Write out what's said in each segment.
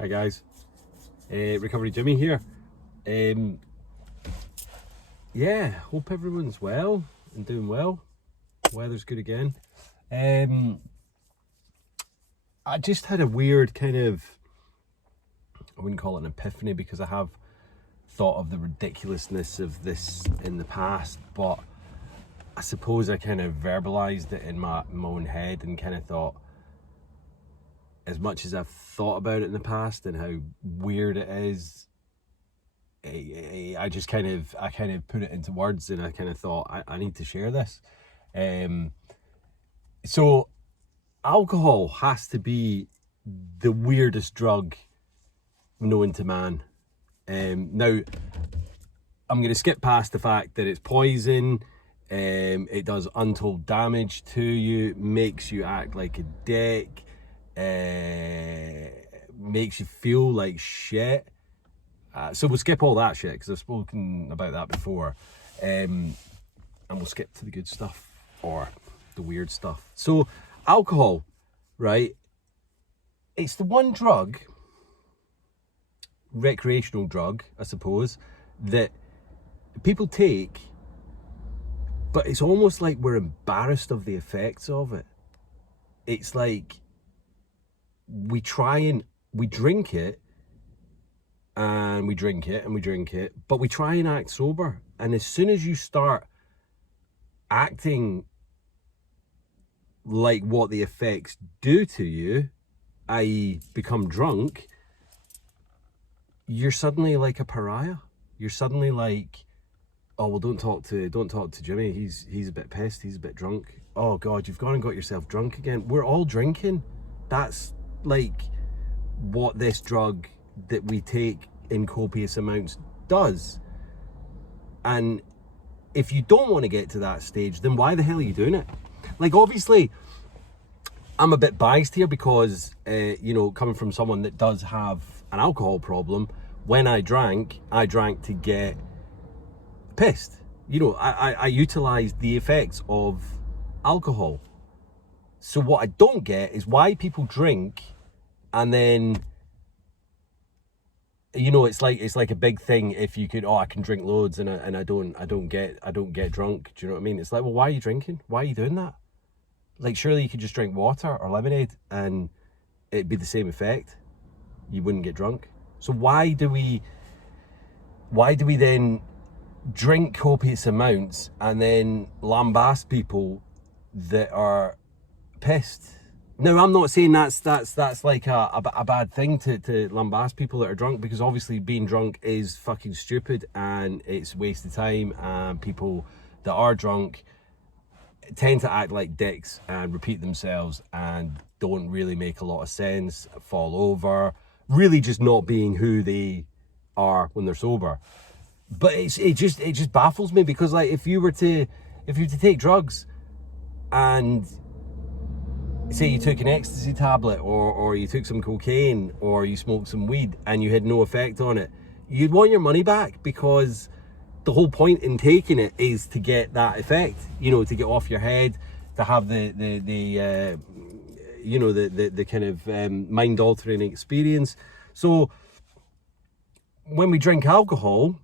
Hi guys, Recovery Jimmy here. Yeah, hope everyone's well and doing well. Weather's good again. I just had a weird kind of, I wouldn't call it an epiphany because I have thought of the ridiculousness of this in the past, but I suppose I kind of verbalized it in my own head and kind of thought, as much as I've thought about it in the past and how weird it is, I kind of put it into words, and I kind of thought I need to share this. So alcohol has to be the weirdest drug known to man. Now I'm going to skip past the fact that it's poison. It does untold damage to you, makes you act like a dick, makes you feel like shit. So we'll skip all that shit because I've spoken about that before, and we'll skip to the good stuff or the weird stuff. So alcohol, right? It's the one drug, recreational drug, I suppose, that people take, but it's almost like we're embarrassed of the effects of it. It's like we drink it, and we drink it and we drink it, but we try and act sober. And as soon as you start acting like what the effects do to you, i.e. become drunk, you're suddenly like a pariah. You're suddenly like, oh well, don't talk to Jimmy, he's a bit pissed, he's a bit drunk. Oh God, you've gone and got yourself drunk again. We're all drinking. That's like what this drug that we take in copious amounts does. And if you don't want to get to that stage, then why the hell are you doing it? Like, obviously I'm a bit biased here because coming from someone that does have an alcohol problem, when I drank to get pissed. I utilized the effects of alcohol. So what I don't get is why people drink and then, it's like a big thing if you could, I can drink loads and I don't get drunk. Do you know what I mean? It's like, well, why are you drinking? Why are you doing that? Like, surely you could just drink water or lemonade and it'd be the same effect. You wouldn't get drunk. So why do we then drink copious amounts and then lambast people that are pissed? Now, I'm not saying that's like a bad thing to lambast people that are drunk, because obviously being drunk is fucking stupid and it's a waste of time, and people that are drunk tend to act like dicks and repeat themselves and don't really make a lot of sense, fall over, really just not being who they are when they're sober. But it just baffles me, because like if you were to take drugs and say you took an ecstasy tablet or you took some cocaine or you smoked some weed and you had no effect on it, you'd want your money back, because the whole point in taking it is to get that effect, to get off your head, to have the kind of mind altering experience. So when we drink alcohol,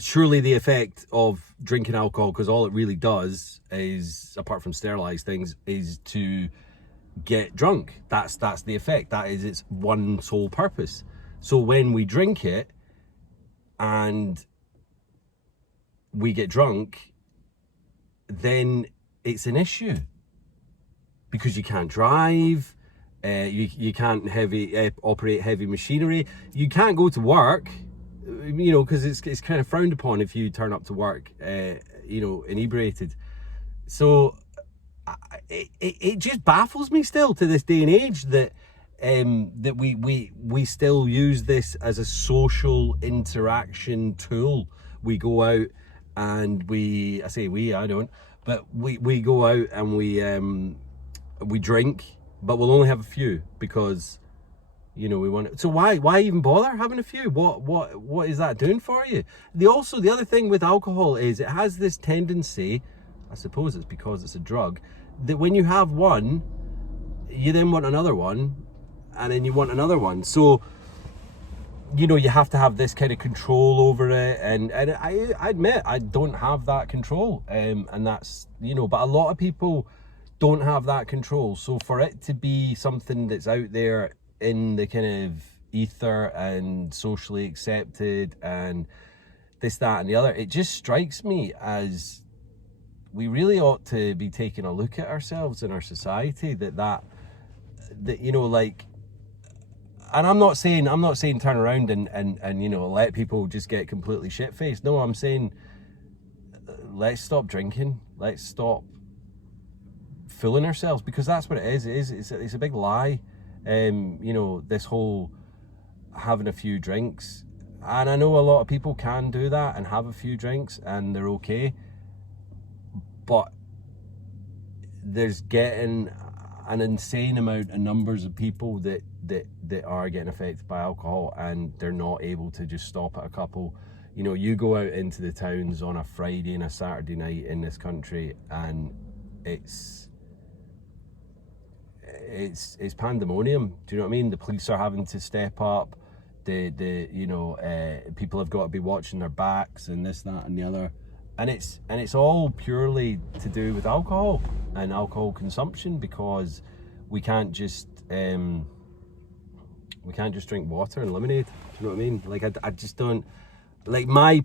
surely the effect of drinking alcohol, because all it really does is, apart from sterilize things, is to get drunk. That's the effect. That is its one sole purpose. So when we drink it and we get drunk, then it's an issue, because you can't drive, you can't operate heavy machinery, you can't go to work, because it's kind of frowned upon if you turn up to work inebriated. So it just baffles me still to this day and age that we still use this as a social interaction tool. We go out and I don't, but we go out and we drink, but we'll only have a few because we want it. So why even bother having a few? What is that doing for you? The other thing with alcohol is it has this tendency, I suppose it's because it's a drug, that when you have one, you then want another one, and then you want another one. So, you know, you have to have this kind of control over it, and I admit I don't have that control, and that's, you know, but a lot of people don't have that control. So for it to be something that's out there in the kind of ether and socially accepted and this, that and the other, it just strikes me as we really ought to be taking a look at ourselves and our society, that you know, like, and I'm not saying turn around and you know, let people just get completely shit-faced. No, I'm saying let's stop drinking. Let's stop fooling ourselves, because that's what it is. It's a big lie. You know, this whole having a few drinks. And I know a lot of people can do that and have a few drinks and they're okay. But there's getting an insane amount of numbers of people that are getting affected by alcohol, and they're not able to just stop at a couple. You know, you go out into the towns on a Friday and a Saturday night in this country, and it's pandemonium. Do you know what I mean? The police are having to step up. The you know, people have got to be watching their backs and this, that and the other. And it's all purely to do with alcohol and alcohol consumption, because we can't just drink water and lemonade. Do you know what I mean? Like, I just don't, like, my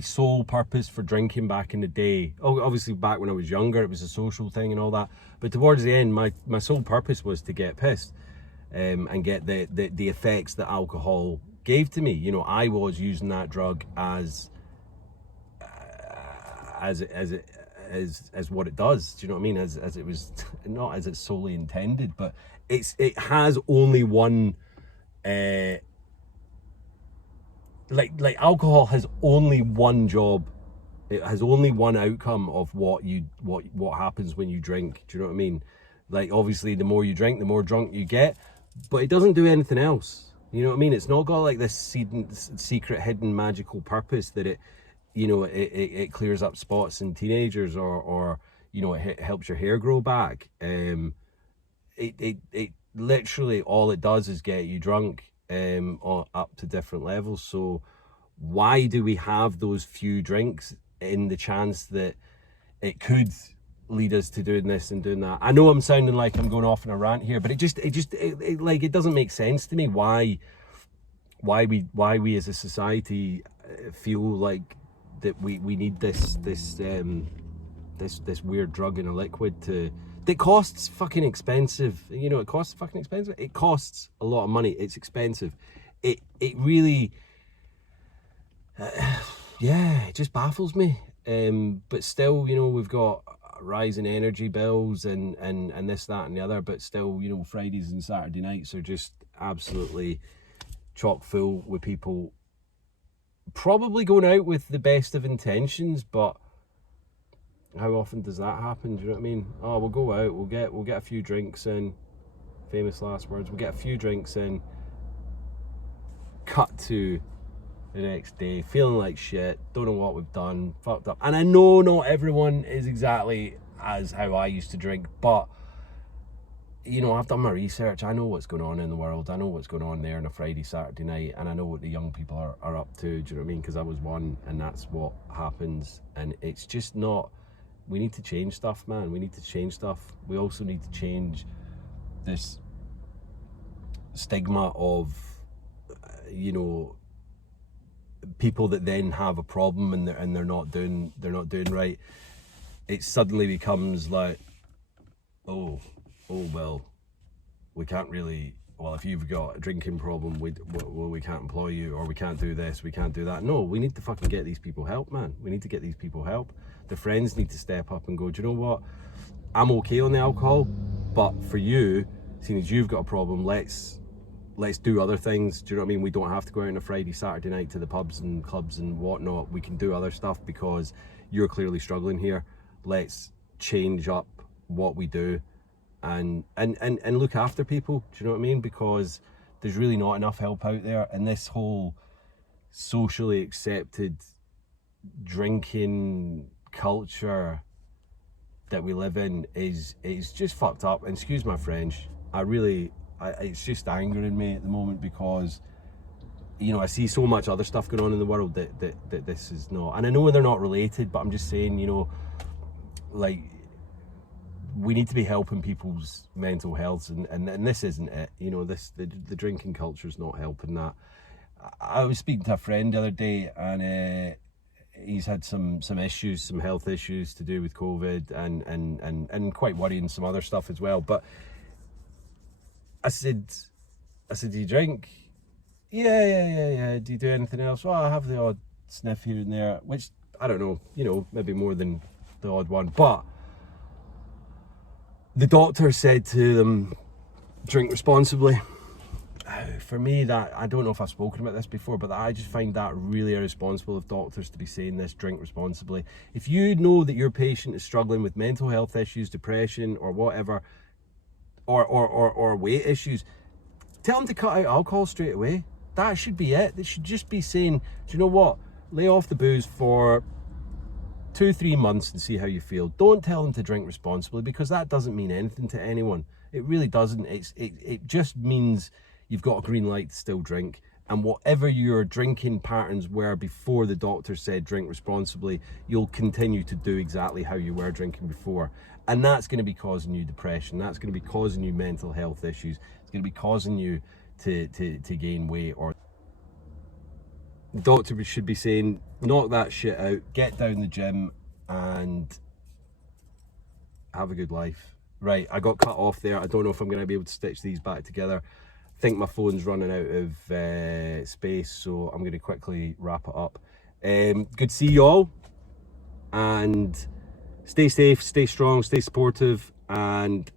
sole purpose for drinking back in the day, obviously back when I was younger, it was a social thing and all that, but towards the end, my sole purpose was to get pissed, and get the effects that alcohol gave to me. You know, I was using that drug as what it does. Do you know what I mean? As it was, not as it's solely intended, but it has only one, like alcohol has only one job. It has only one outcome of what happens when you drink. Do you know what I mean? Like, obviously the more you drink, the more drunk you get, but it doesn't do anything else. You know what I mean? It's not got like this secret hidden magical purpose that it, you know, it clears up spots in teenagers, or you know, it helps your hair grow back. It literally, all it does is get you drunk, up to different levels. So why do we have those few drinks in the chance that it could lead us to doing this and doing that? I know I'm sounding like I'm going off on a rant here, but it like, it doesn't make sense to me why we as a society feel like that we need this weird drug in a liquid that costs fucking expensive. You know, it costs fucking expensive. It costs a lot of money. It's expensive. It really, yeah, it just baffles me. But still, you know, we've got rising energy bills and this, that and the other, but still, you know, Fridays and Saturday nights are just absolutely chock full with people probably going out with the best of intentions. But how often does that happen? Do you know what I mean? Oh, we'll go out, we'll get a few drinks in, famous last words, we'll get a few drinks in, cut to the next day feeling like shit, don't know what we've done, fucked up. And I know not everyone is exactly as how I used to drink, but you know, I've done my research. I know what's going on in the world. I know what's going on there on a Friday, Saturday night, and I know what the young people are up to. Do you know what I mean? Because I was one, and that's what happens. And it's just not, we need to change stuff, man. We need to change stuff. We also need to change this stigma of, you know, people that then have a problem and they're not doing right. It suddenly becomes like, oh well, we can't really, well, if you've got a drinking problem, we can't employ you, or we can't do this, we can't do that. No, we need to fucking get these people help, man. We need to get these people help. The friends need to step up and go, do you know what, I'm okay on the alcohol, but for you, seeing as you've got a problem, let's do other things. Do you know what I mean? We don't have to go out on a Friday, Saturday night to the pubs and clubs and whatnot. We can do other stuff because you're clearly struggling here. Let's change up what we do and look after people. Do you know what I mean? Because there's really not enough help out there, and this whole socially accepted drinking culture that we live in is just fucked up. And excuse my French, I really it's just angering me at the moment because, you know, I see so much other stuff going on in the world that this is not. And I know they're not related, but I'm just saying, you know, like, we need to be helping people's mental health, and this isn't it. You know, the drinking culture is not helping that. I was speaking to a friend the other day, and he's had some issues, some health issues to do with COVID, and quite worrying some other stuff as well. But I said, do you drink? Yeah. Do you do anything else? Well, I have the odd sniff here and there, which I don't know, you know, maybe more than the odd one. But the doctor said to them, drink responsibly. For me, that, I don't know if I've spoken about this before, but I just find that really irresponsible of doctors to be saying this, drink responsibly. If you know that your patient is struggling with mental health issues, depression or whatever, or weight issues, tell them to cut out alcohol straight away. That should be it. They should just be saying, do you know what, lay off the booze for 2-3 months and see how you feel. Don't tell them to drink responsibly, because that doesn't mean anything to anyone. It really doesn't. It just means you've got a green light to still drink, and whatever your drinking patterns were before the doctor said drink responsibly, you'll continue to do exactly how you were drinking before. And that's going to be causing you depression. That's going to be causing you mental health issues. It's going to be causing you to gain weight. Or the doctor should be saying, knock that shit out, get down the gym and have a good life. Right, I got cut off there. I don't know if I'm going to be able to stitch these back together. I think my phone's running out of space, so I'm going to quickly wrap it up. Good to see you all, and stay safe, stay strong, stay supportive, and